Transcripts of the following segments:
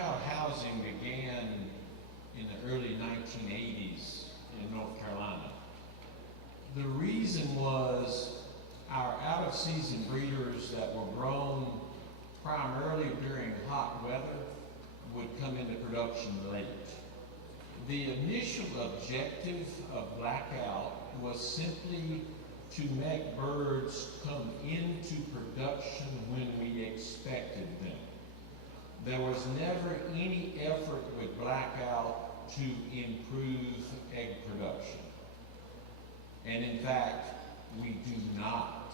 blackout housing began in the early 1980s in North Carolina. The reason was our out-of-season breeders that were grown primarily during hot weather would come into production late. The initial objective of blackout was simply to make birds come into production when we expected them. There was never any effort with blackout to improve egg production. And in fact, we do not.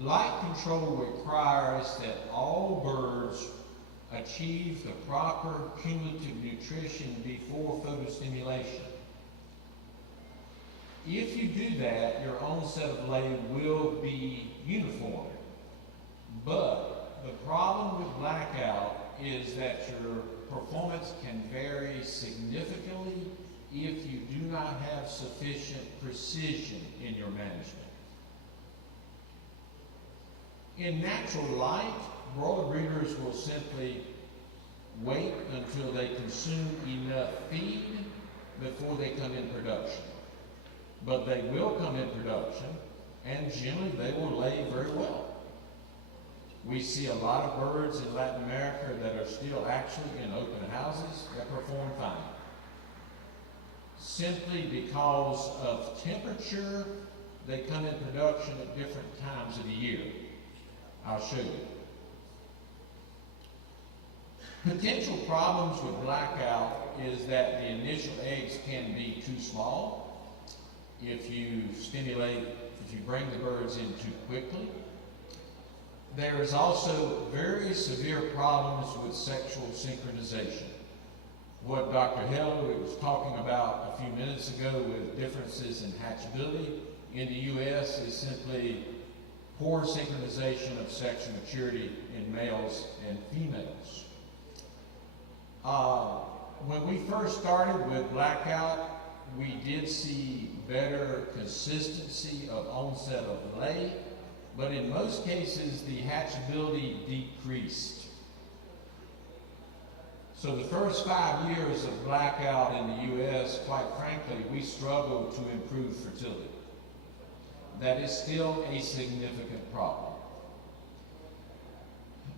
Light control requires that all birds achieve the proper cumulative nutrition before photostimulation. If you do that, your onset of lay will be uniform. But the problem with blackout is that your performance can vary significantly if you do not have sufficient precision in your management. In natural light, broiler breeders will simply wait until they consume enough feed before they come in production. But they will come in production, and generally they will lay very well. We see a lot of birds in Latin America that are still actually in open houses that perform fine. Simply because of temperature, they come in production at different times of the year. I'll show you. Potential problems with blackout is that the initial eggs can be too small if you bring the birds in too quickly. There is also very severe problems with sexual synchronization. What Dr. Heller was talking about a few minutes ago with differences in hatchability in the U.S. is simply poor synchronization of sexual maturity in males and females. When we first started with blackout, we did see better consistency of onset of lay, but in most cases the hatchability decreased. So the first 5 years of blackout in the U.S., quite frankly, we struggled to improve fertility. That is still a significant problem.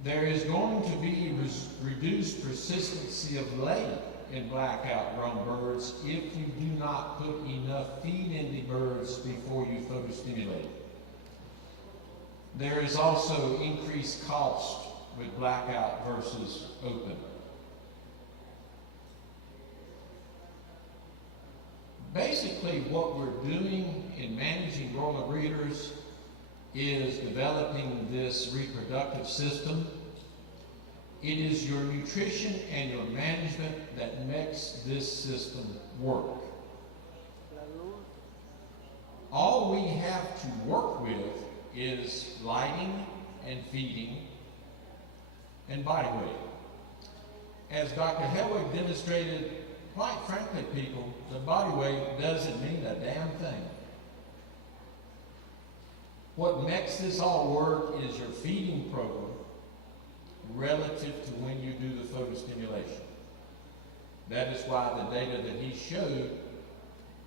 There is going to be reduced persistency of lay in blackout grown birds if you do not put enough feed in the birds before you photostimulate. There is also increased cost with blackout versus open. Basically, what we're doing in managing broiler breeders is developing this reproductive system. It is your nutrition and your management that makes this system work. All we have to work with is lighting and feeding and body weight. As Dr. Helwig demonstrated, quite frankly, people, the body weight doesn't mean a damn thing. What makes this all work is your feeding program relative to when you do the photostimulation. That is why the data that he showed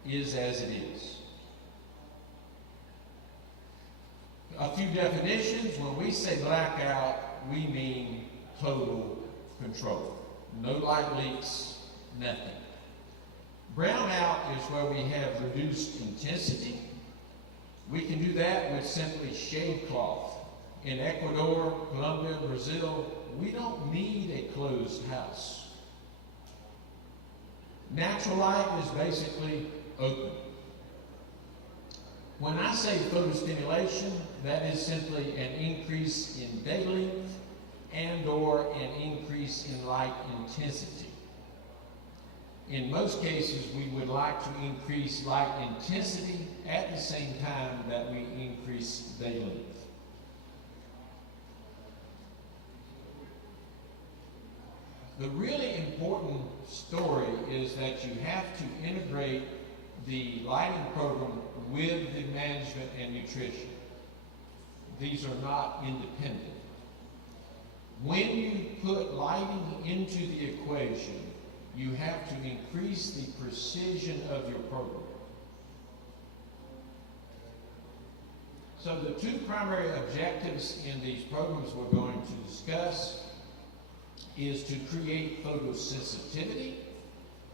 is as it is. A few definitions. When we say blackout, we mean total control. No light leaks, nothing. Brownout is where we have reduced intensity. We can do that with simply shade cloth. In Ecuador, Colombia, Brazil, we don't need a closed house. Natural light is basically open. When I say photostimulation, that is simply an increase in day length and or an increase in light intensity. In most cases, we would like to increase light intensity at the same time that we increase day length. The really important story is that you have to integrate the lighting program with the management and nutrition. These are not independent. put lighting into the equation, you have to increase the precision of your program. So the two primary objectives in these programs we're going to discuss is to create photosensitivity,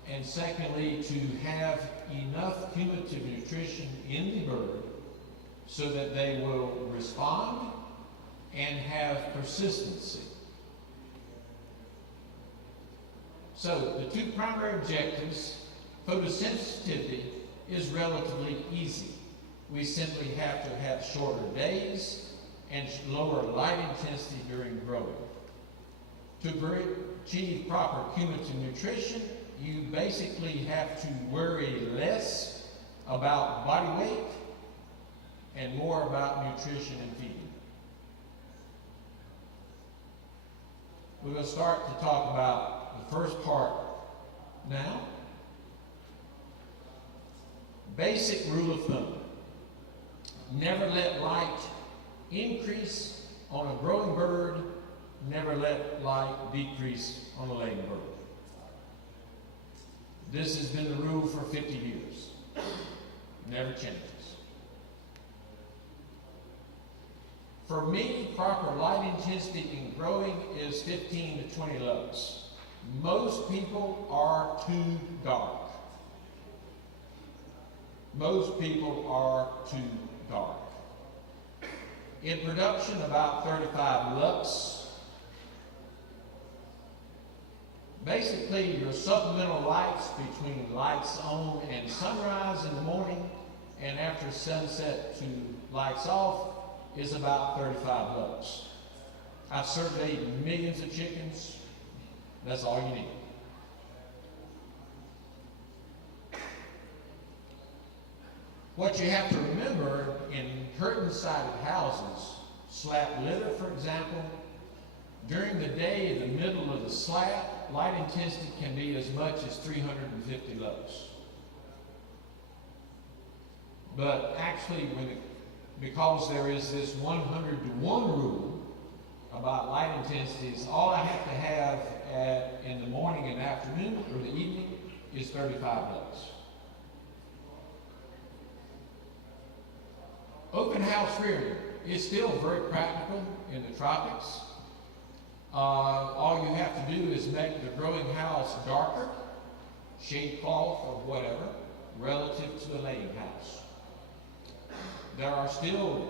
and secondly, to have enough cumulative nutrition in the bird so that they will respond and have persistency. So the two primary objectives, photosensitivity is relatively easy. We simply have to have shorter days and lower light intensity during growing. To achieve proper cumulative nutrition, you basically have to worry less about body weight and more about nutrition and feeding. We're going to start to talk about the first part now. Basic rule of thumb. Never let light increase on a growing bird. Never let light decrease on a laying bird. This has been the rule for 50 years. Never changes. For me, proper light intensity in growing is 15 to 20 lux. Most people are too dark. Most people are too dark. In production, about 35 lux. Basically, your supplemental lights between lights on and sunrise in the morning and after sunset to lights off is about 35 lux. I've surveyed millions of chickens. That's all you need. What you have to remember in curtain-sided houses, slat litter, for example, during the day, in the middle of the slat, light intensity can be as much as 350 lux. But actually, because there is this 100 to 1 rule about light intensities, all I have to have in the morning and afternoon or the evening is 35 lux. Open house rearing is still very practical in the tropics. All you have to do is make the growing house darker, shade cloth or whatever, relative to the laying house. There are still,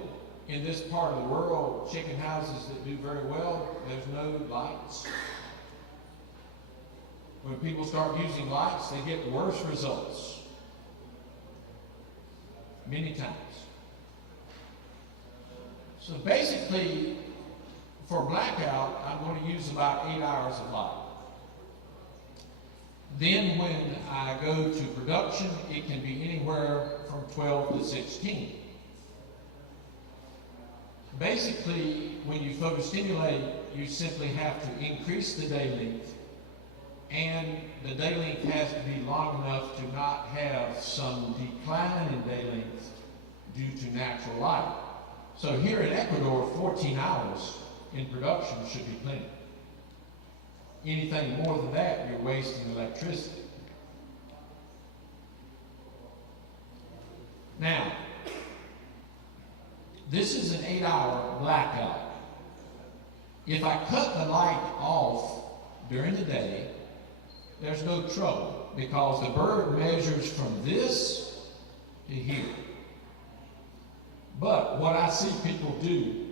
in this part of the world, chicken houses that do very well. There's no lights. When people start using lights, they get worse results. Many times. So basically, for blackout, I'm going to use about 8 hours of light. Then when I go to production, it can be anywhere from 12 to 16. Basically, when you photostimulate, you simply have to increase the day length, and the day length has to be long enough to not have some decline in day length due to natural light. So here in Ecuador, 14 hours in production should be plenty. Anything more than that, you're wasting electricity. Now, this is an 8-hour blackout. If I cut the light off during the day, there's no trouble because the bird measures from this to here. But what I see people do,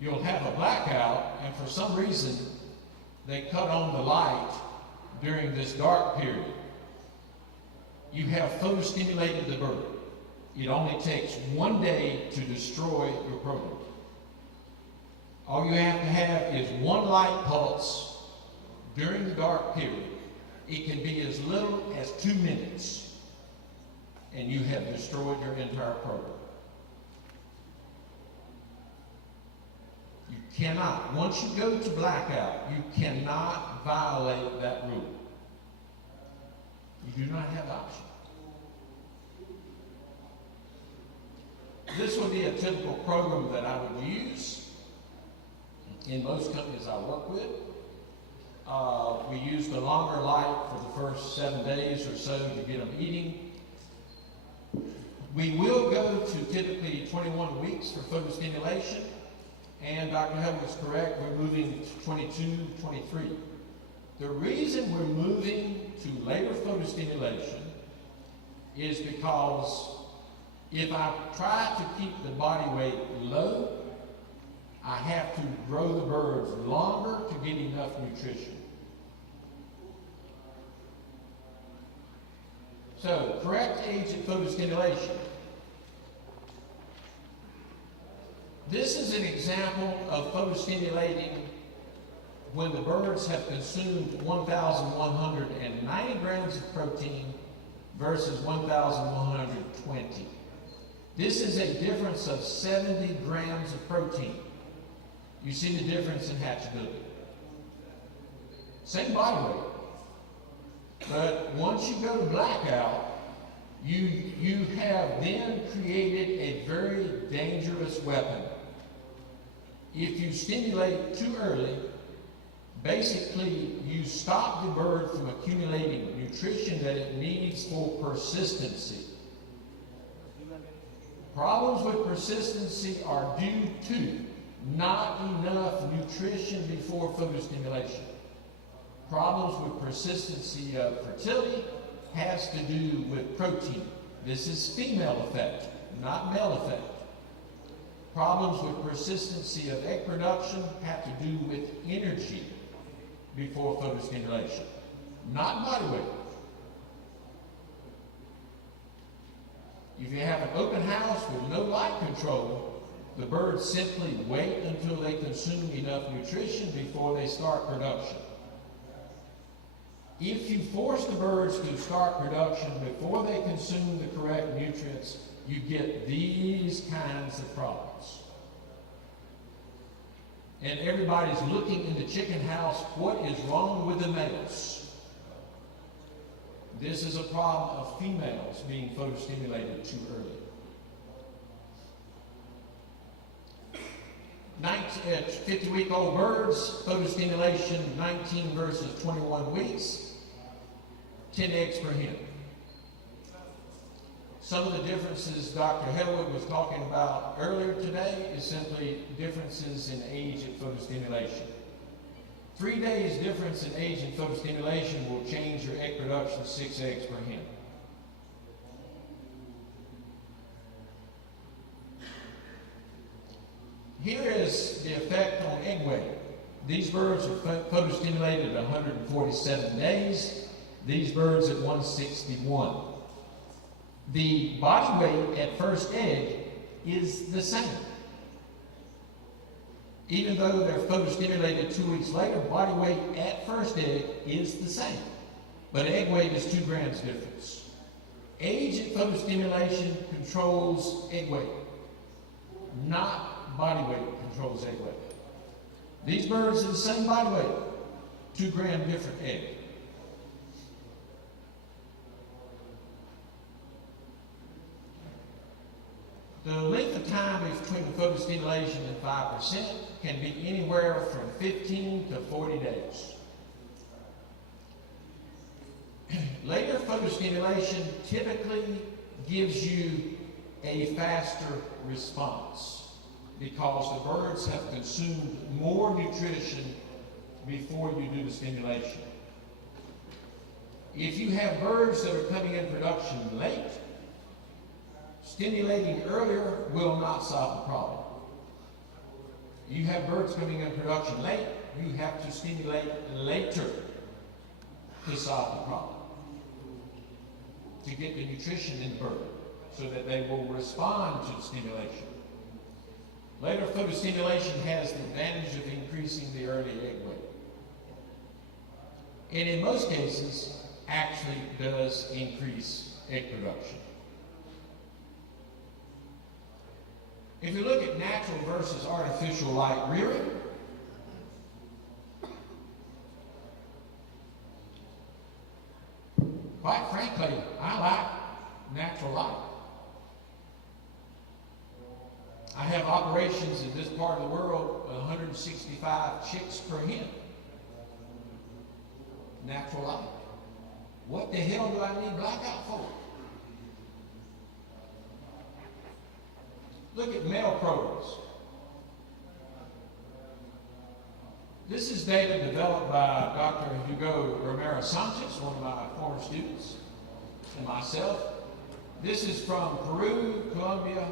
you'll have a blackout, and for some reason, they cut on the light during this dark period. You have photostimulated the bird. It only takes 1 day to destroy your program. All you have to have is one light pulse during the dark period. It can be as little as 2 minutes, and you have destroyed your entire program. You cannot, once you go to blackout, you cannot violate that rule. You do not have option. This would be a typical program that I would use. in most companies I work with. We use the longer light for the first 7 days or so to get them eating. We will go to typically 21 weeks for photostimulation, and Dr. Hell was correct, we're moving to 22, 23. The reason we're moving to later photostimulation is because if I try to keep the body weight low, I have to grow the birds longer to get enough nutrition. So, correct age at photostimulation. This is an example of photostimulating when the birds have consumed 1,190 grams of protein versus 1,120. This is a difference of 70 grams of protein. You see the difference in hatchability. Same body weight. But once you go to blackout, you have then created a very dangerous weapon. If you stimulate too early, basically you stop the bird from accumulating nutrition that it needs for persistency. Problems with persistency are due to not enough nutrition before photostimulation. Problems with persistency of fertility has to do with protein. This is female effect, not male effect. Problems with persistency of egg production have to do with energy before photostimulation, not body weight. If you have an open house with no light control, the birds simply wait until they consume enough nutrition before they start production. If you force the birds to start production before they consume the correct nutrients, you get these kinds of problems. And everybody's looking in the chicken house, what is wrong with the males? This is a problem of females being photostimulated too early. 50-week-old birds, photostimulation 19 versus 21 weeks, 10 eggs per hen. Some of the differences Dr. Hellwood was talking about earlier today is simply differences in age at photostimulation. 3 days difference in age in photostimulation will change your egg production 6 eggs per hen. Here is the effect on egg weight. These birds are photostimulated at 147 days. These birds at 161. The body weight at first egg is the same. Even though they're photostimulated 2 weeks later, body weight at first egg is the same. But egg weight is 2 grams difference. Age at photostimulation controls egg weight, not body weight controls egg weight. These birds are the same body weight, 2 gram different egg. The length of time between photostimulation and 5% can be anywhere from 15 to 40 days. Later photostimulation typically gives you a faster response because the birds have consumed more nutrition before you do the stimulation. If you have birds that are coming in production late, stimulating earlier will not solve the problem. You have birds coming in production late, you have to stimulate later to solve the problem. To get the nutrition in the bird so that they will respond to the stimulation. Later photostimulation has the advantage of increasing the early egg weight. And in most cases, actually does increase egg production. If you look at natural versus artificial light rearing, quite frankly, I like natural light. I have operations in this part of the world, 165 25 chicks per hen. Natural light. What the hell do I need blackout for? Look at male programs. This is data developed by Dr. Hugo Romero Sanchez, one of my former students, and myself. This is from Peru, Colombia,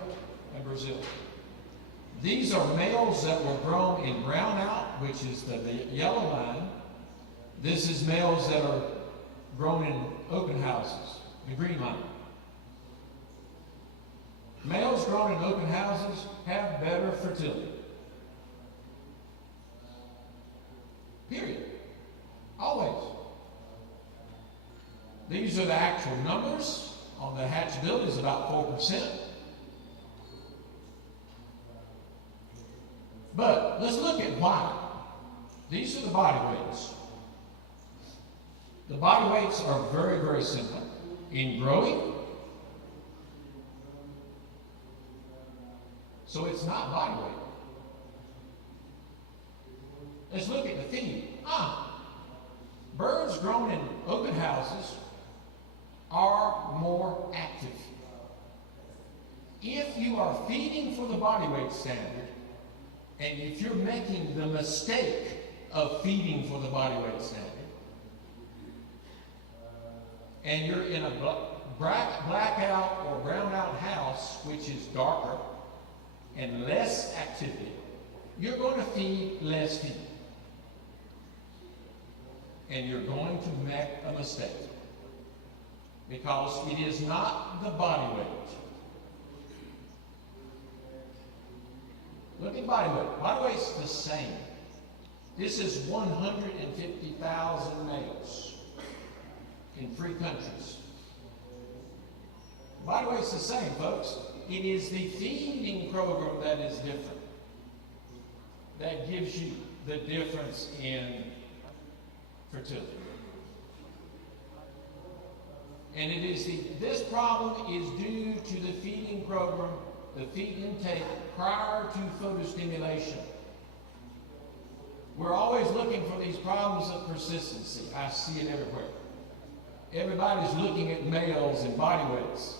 and Brazil. These are males that were grown in brownout, which is the yellow line. This is males that are grown in open houses, the green line. Males grown in open houses have better fertility. Period. Always. These are the actual numbers. On the hatchability is about 4%. But let's look at why. These are the body weights. The body weights are very, very simple. In growing, so it's not body weight. Let's look at the feed. Birds grown in open houses are more active. If you are feeding for the body weight standard, and if you're making the mistake of feeding for the body weight standard, and you're in a blackout or brownout house, which is darker and less activity, you're going to feed less feed. And you're going to make a mistake. Because it is not the body weight. Look at body weight. Body weight's the same. This is 150,000 males in free countries. Body weight's the same, folks. It is the feeding program that is different. That gives you the difference in fertility. And it is this problem is due to the feeding program, the feed intake prior to photostimulation. We're always looking for these problems of persistency. I see it everywhere. Everybody's looking at males and body weights.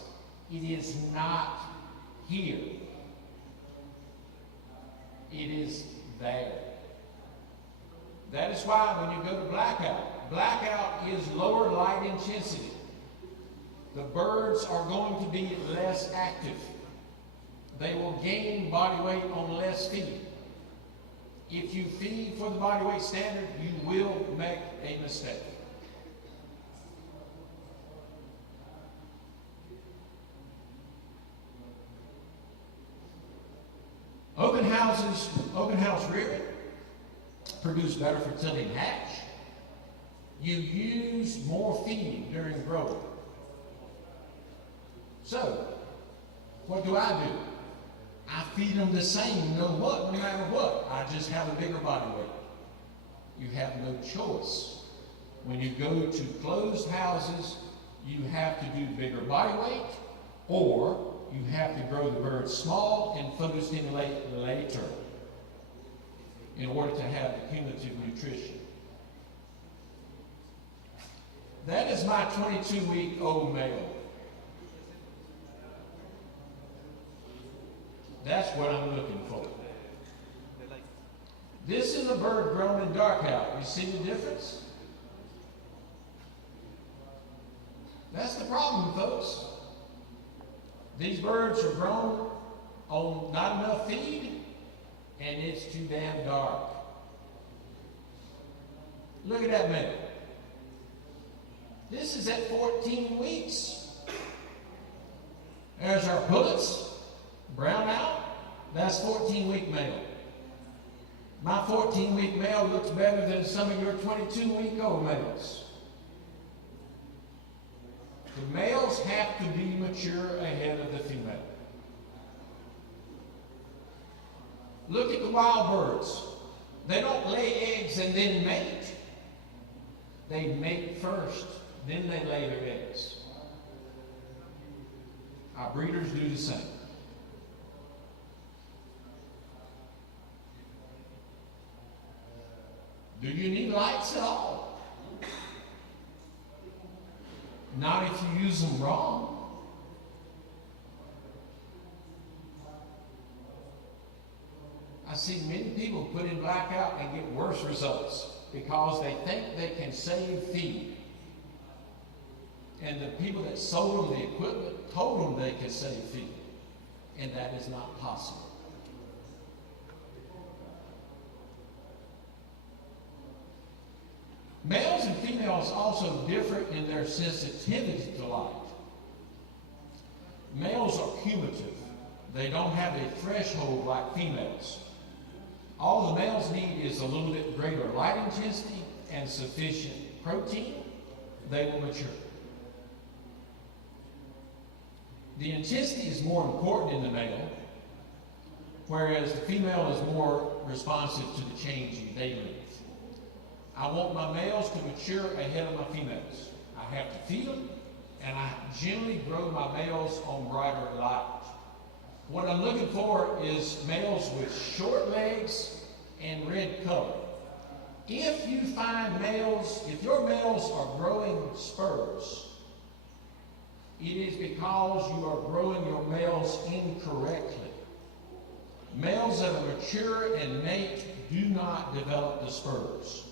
It is not here. It is there. That is why when you go to blackout is lower light intensity. The birds are going to be less active. They will gain body weight on less feed. If you feed for the body weight standard, you will make a mistake. Open house rearing produce better fertility and hatch. You use more feed during growth. So, what do? I feed them the same, no matter what. I just have a bigger body weight. You have no choice. When you go to closed houses, you have to do bigger body weight, or you have to grow the bird small and photostimulate later in order to have the cumulative nutrition. That is my 22-week-old male. That's what I'm looking for. This is a bird grown in dark out. You see the difference? That's the problem, folks. These birds are grown on not enough feed, and it's too damn dark. Look at that male. This is at 14 weeks. There's our pullets. Brown out, that's 14-week male. My 14-week male looks better than some of your 22-week-old males. The males have to be mature ahead of the female. Look at the wild birds. They don't lay eggs and then mate. They mate first, then they lay their eggs. Our breeders do the same. Do you need lights at all? Not if you use them wrong. I see many people put in blackout and get worse results because they think they can save feed. And the people that sold them the equipment told them they could save feed. And that is not possible. Males and females also differ in their sensitivity to light. Males are cumulative. They don't have a threshold like females. All the males need is a little bit greater light intensity and sufficient protein. They will mature. The intensity is more important in the male, whereas the female is more responsive to the change in day length. I want my males to mature ahead of my females. I have to feed them, and I generally grow my males on brighter light. What I'm looking for is males with short legs and red color. If you find males, if your males are growing spurs, it is because you are growing your males incorrectly. Males that are mature and mate do not develop the spurs.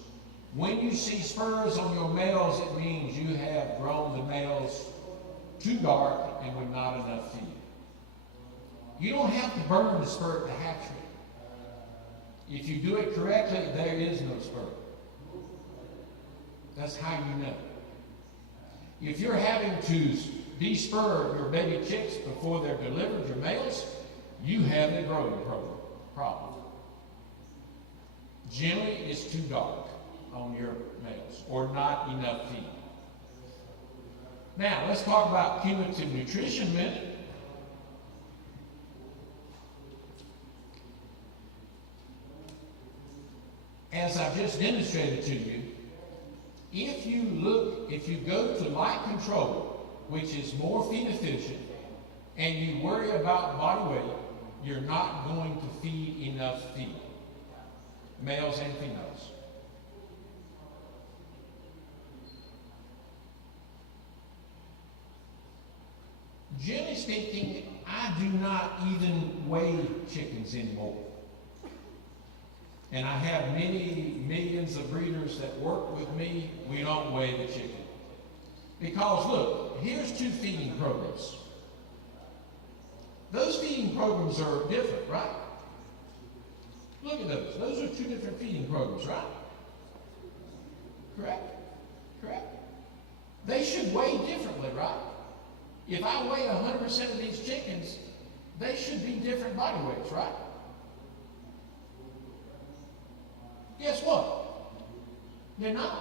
When you see spurs on your males, it means you have grown the males too dark and with not enough feed. You don't have to burn the spurt to hatchery. If you do it correctly, there is no spurt. That's how you know. If you're having to de-spur your baby chicks before they're delivered, your males, you have a growing problem. Generally, it's too dark on your males or not enough feed. Now, let's talk about cumulative nutrition a minute. As I've just demonstrated to you, if you go to light control, which is more feed efficient, and you worry about body weight, you're not going to feed enough feed, males and females. Generally speaking, I do not even weigh chickens anymore. And I have many millions of breeders that work with me. We don't weigh the chicken. Because look, here's 2 feeding programs. Those feeding programs are different, right? Look at those. Those are 2 different feeding programs, right? Correct? Correct? They should weigh differently, right? If I weigh 100% of these chickens, they should be different body weights, right? Guess what? They're not.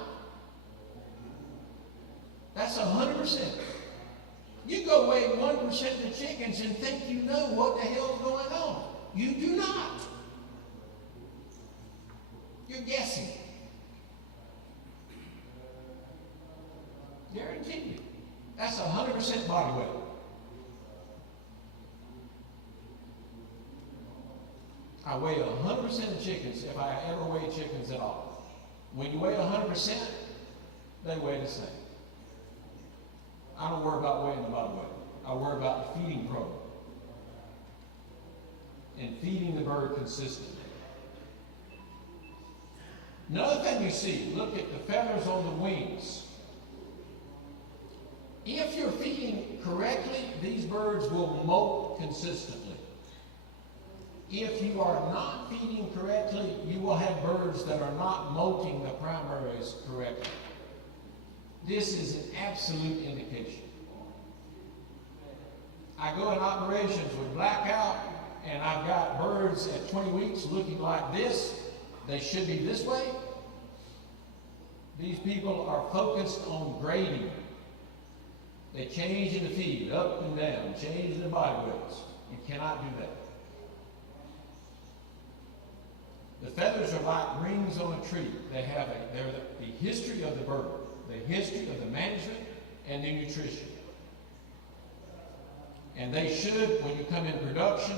That's 100%. You go weigh 1% of the chickens and think you know what the hell's going on. You do not. You're guessing. Guaranteed you. That's 100% body weight. I weigh 100% of chickens if I ever weigh chickens at all. When you weigh 100%, they weigh the same. I don't worry about weighing the body weight. I worry about the feeding program and feeding the bird consistently. Another thing you see, look at the feathers on the wings. If you're feeding correctly, these birds will molt consistently. If you are not feeding correctly, you will have birds that are not molting the primaries correctly. This is an absolute indication. I go in operations with blackout, and I've got birds at 20 weeks looking like this. They should be this way. These people are focused on grading. They change in the feed, up and down, change in the body weights. You cannot do that. The feathers are like rings on a tree. They're the history of the bird, the history of the management and the nutrition. And they should, when you come in production,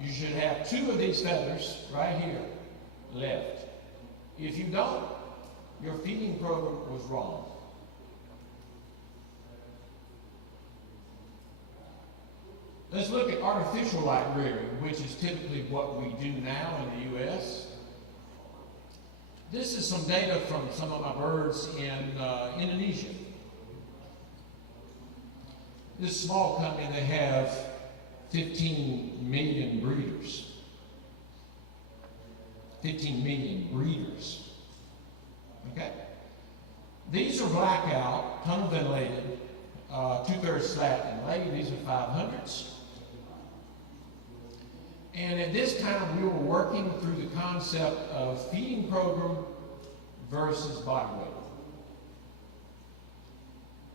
you should have 2 of these feathers right here left. If you don't, your feeding program was wrong. Let's look at artificial light rearing, which is typically what we do now in the U.S. This is some data from some of my birds in Indonesia. This small company, they have 15 million breeders. 15 million breeders. Okay? These are blackout, tunnel ventilated, 2/3 slat and lay. These are 500s. And at this time, we were working through the concept of feeding program versus body weight.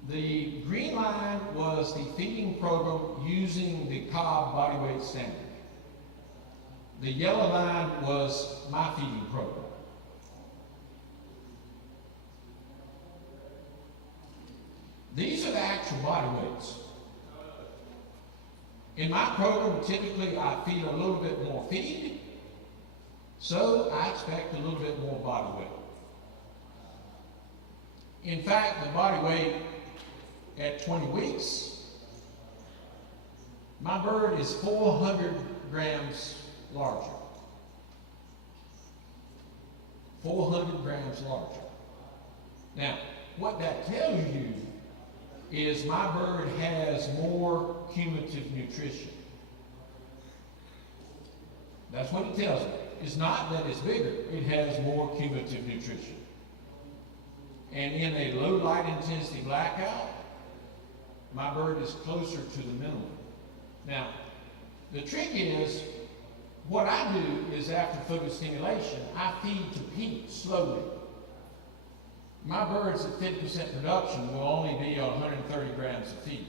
The green line was the feeding program using the Cobb body weight standard. The yellow line was my feeding program. These are the actual body weights. In my program, typically I feed a little bit more feed, so I expect a little bit more body weight. In fact, the body weight at 20 weeks, my bird is 400 grams larger. 400 grams larger. Now, what that tells you is my bird has more cumulative nutrition. That's what it tells me. It's not that it's bigger, it has more cumulative nutrition. And in a low light intensity blackout, my bird is closer to the minimum. Now, the trick is, what I do is after photostimulation, I feed to peak slowly. My birds at 50% production will only be 130 grams of feed.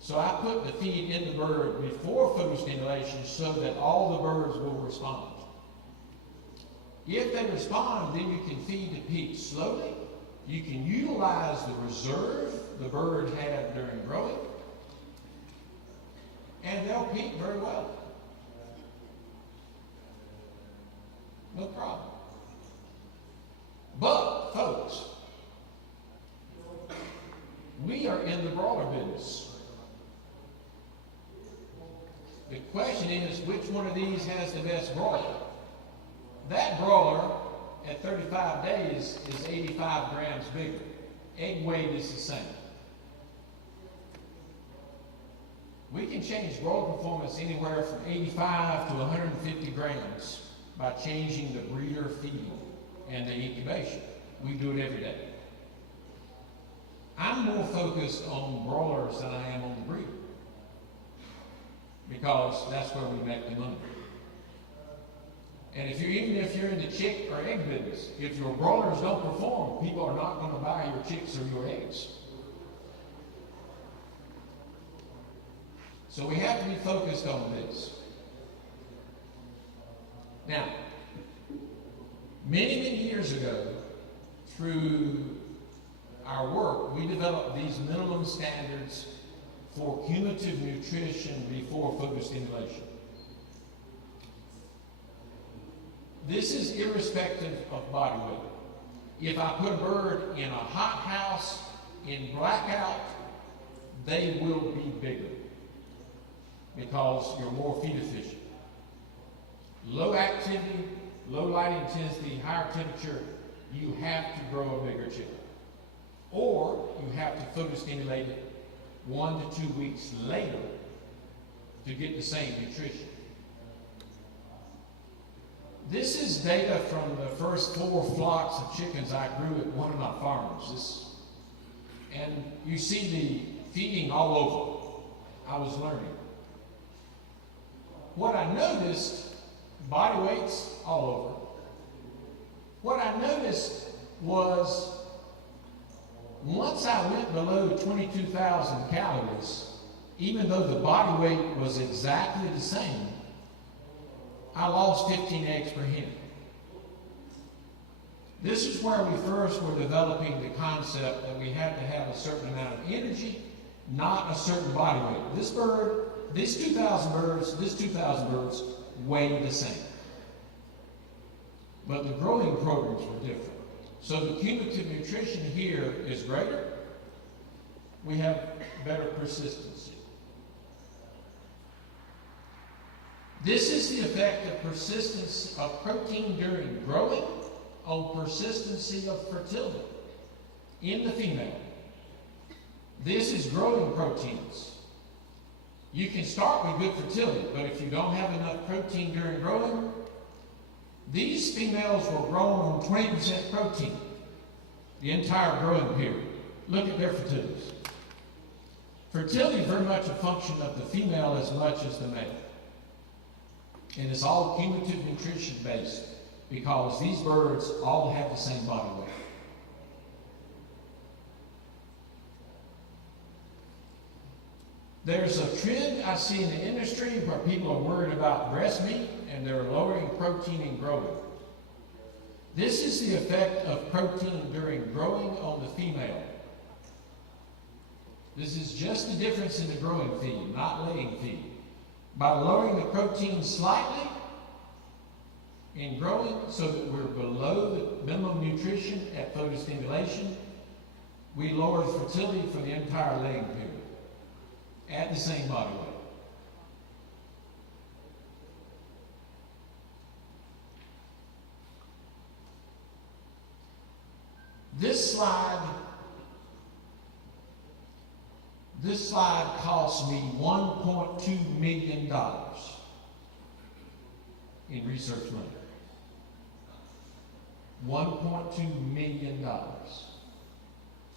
So I put the feed in the bird before photostimulation so that all the birds will respond. If they respond, then you can feed to peak slowly. You can utilize the reserve the bird had during growing, and they'll peak very well. No problem. But, folks, we are in the broiler business. The question is, which one of these has the best broiler? That broiler at 35 days is 85 grams bigger. Egg weight is the same. We can change broiler performance anywhere from 85 to 150 grams by changing the breeder feeding and the incubation. We do it every day. I'm more focused on broilers than I am on the breeder, because that's where we make the money. And even if you're in the chick or egg business, if your broilers don't perform, people are not going to buy your chicks or your eggs. So we have to be focused on this. Now, many, many years ago, through our work, we developed these minimum standards for cumulative nutrition before photostimulation. This is irrespective of body weight. If I put a bird in a hot house in blackout, they will be bigger because you're more feed efficient. Low activity, low light intensity, higher temperature, you have to grow a bigger chicken. Or you have to photostimulate it 1 to 2 weeks later to get the same nutrition. This is data from the first 4 flocks of chickens I grew at one of my farms. And you see the feeding all over. I was learning. What I noticed, body weights all over. What I noticed was once I went below 22,000 calories, even though the body weight was exactly the same, I lost 15 eggs per hen. This is where we first were developing the concept that we had to have a certain amount of energy, not a certain body weight. This bird, these 2,000 birds, this 2,000 birds weigh the same. but the growing programs were different. So the cumulative nutrition here is greater. We have better persistency. This is the effect of persistence of protein during growing on persistency of fertility in the female. This is growing proteins. You can start with good fertility, but if you don't have enough protein during growing, these females were grown on 20% protein the entire growing period. Look at their fertilities. Fertility is very much a function of the female as much as the male. And it's all cumulative nutrition based because these birds all have the same body weight. There's a trend I see in the industry where people are worried about breast meat and they're lowering protein in growing. This is the effect of protein during growing on the female. This is just the difference in the growing feed, not laying feed. By lowering the protein slightly in growing so that we're below the minimum nutrition at photostimulation, we lower the fertility for the entire laying period at the same body weight. This slide cost me $1.2 million in research money. $1.2 million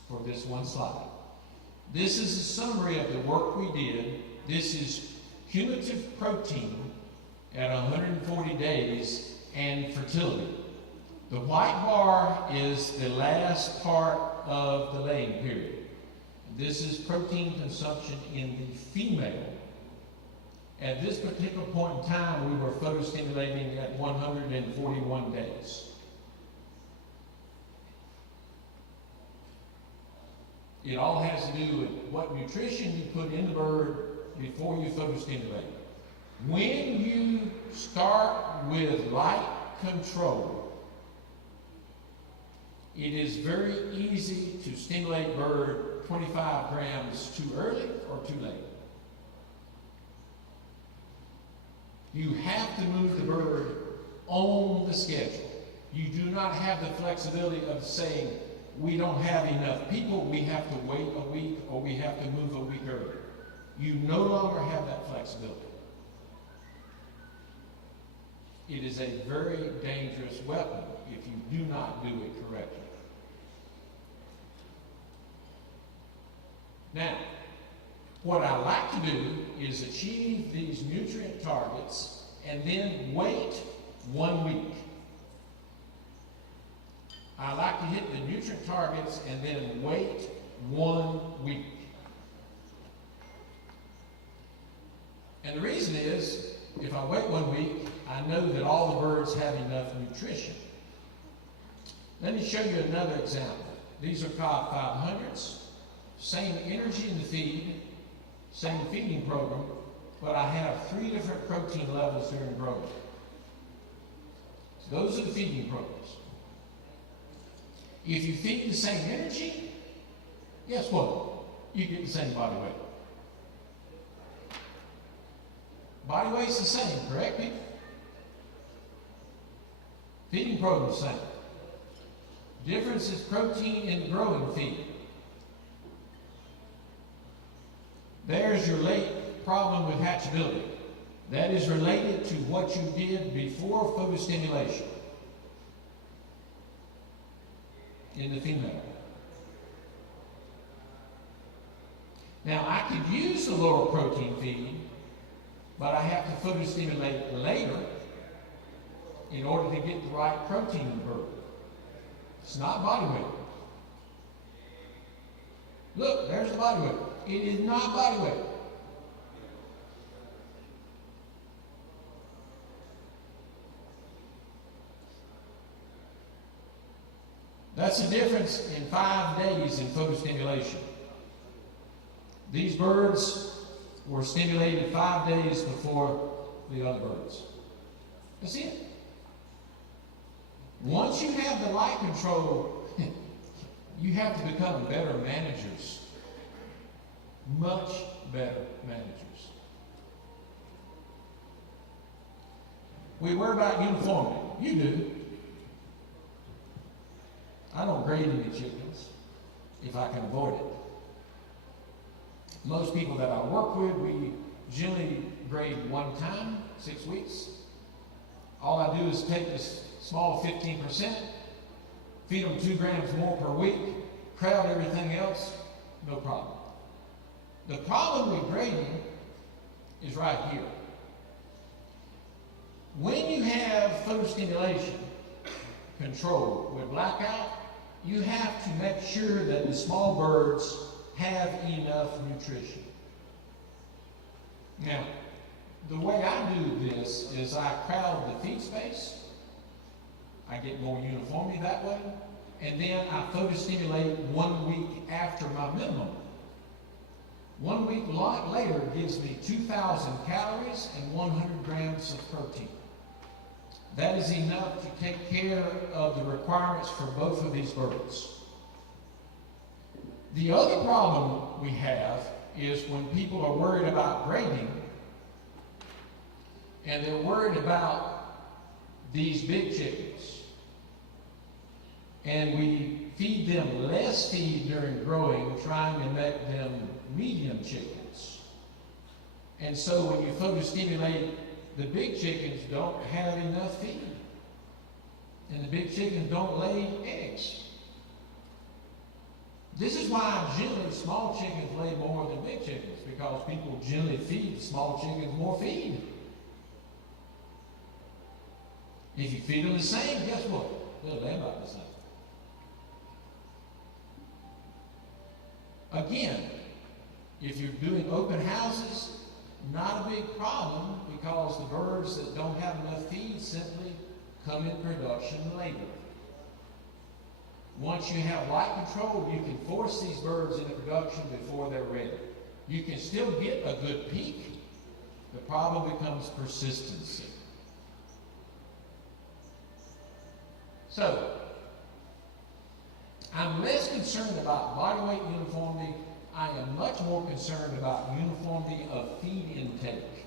for this one slide. This is a summary of the work we did. This is cumulative protein at 140 days and fertility. The white bar is the last part of the laying period. This is protein consumption in the female. At this particular point in time, we were photostimulating at 141 days. It all has to do with what nutrition you put in the bird before you photostimulate. When you start with light control, it is very easy to stimulate bird 25 grams too early or too late. You have to move the bird on the schedule. You do not have the flexibility of saying, we don't have enough people, we have to wait a week or we have to move a week earlier. You no longer have that flexibility. It is a very dangerous weapon if you do not do it correctly. Now, what I like to do is achieve these nutrient targets and then wait 1 week. I like to hit the nutrient targets and then wait 1 week. And the reason is, if I wait 1 week, I know that all the birds have enough nutrition. Let me show you another example. These are Cobb 500s. Same energy in the feed, same feeding program, but I have 3 different protein levels during growth. So those are the feeding programs. If you feed the same energy, guess what? You get the same body weight. Body weight's the same, correct, people? Feeding program's the same. Difference is protein in the growing feed. There's your late problem with hatchability. That is related to what you did before photostimulation in the female. Now, I could use the lower protein feed, but I have to photostimulate later in order to get the right protein in the bird. It's not body weight. Look, there's the body weight. It is not body weight. That's the difference in 5 days in photostimulation. These birds were stimulated 5 days before the other birds. That's it. Once you have the light control, you have to become better managers. Much better managers. We worry about uniformity. You do. I don't grade any chickens if I can avoid it. Most people that I work with, we generally grade one time, 6 weeks. All I do is take this small 15%, feed them 2 grams more per week, crowd everything else, no problem. The problem with grading is right here. When you have photostimulation control with blackout, you have to make sure that the small birds have enough nutrition. Now, the way I do this is I crowd the feed space. I get more uniformity that way. And then I photostimulate 1 week after my minimum. 1 week later gives me 2,000 calories and 100 grams of protein. That is enough to take care of the requirements for both of these birds. The other problem we have is when people are worried about grading, and they're worried about these big chickens. And we feed them less feed during growing, trying to make them medium chickens. And so when you photostimulate, the big chickens don't have enough feed. And the big chickens don't lay eggs. This is why generally small chickens lay more than big chickens, because people generally feed small chickens more feed. If you feed them the same, guess what? They'll lay about the same. Again, if you're doing open houses, not a big problem, because the birds that don't have enough feed simply come in production later. Once you have light control, you can force these birds into production before they're ready. You can still get a good peak. The problem becomes persistency. So, I'm less concerned about body weight uniformity. I am much more concerned about uniformity of feed intake.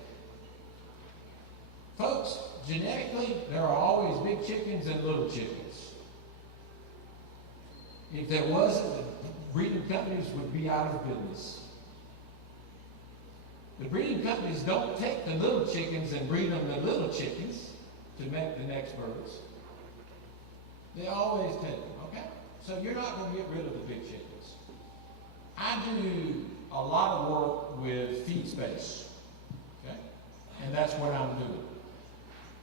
Folks, genetically, there are always big chickens and little chickens. If there wasn't, the breeding companies would be out of business. The breeding companies don't take the little chickens and breed them the little chickens to make the next birds. They always take them, okay? So you're not going to get rid of the big chickens. I do a lot of work with feed space, okay? And that's what I'm doing.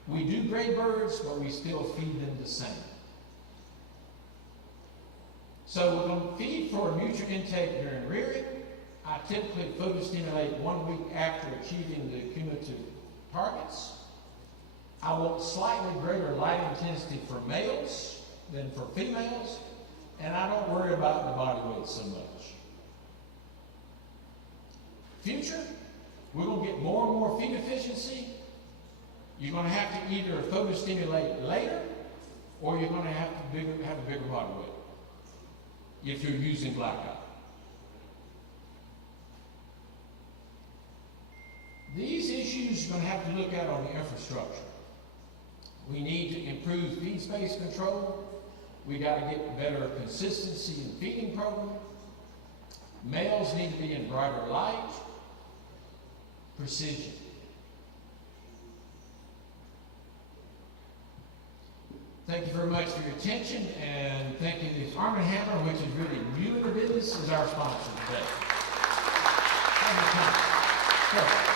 We do grade birds, but we still feed them the same. So we're going to feed for nutrient intake during rearing. I typically photostimulate 1 week after achieving the cumulative targets. I want slightly greater light intensity for males than for females, and I don't worry about the body weight so much. Future, we're going to get more and more feed efficiency. You're going to have to either photostimulate later, or you're going to have to have a bigger body weight if you're using blackout. These issues you're going to have to look at on the infrastructure. We need to improve feed space control. We got to get better consistency in feeding program. Males need to be in brighter light. Precision. Thank you very much for your attention, and thank you to Arm & Hammer, which is really new in the business, is our sponsor today. Thank you.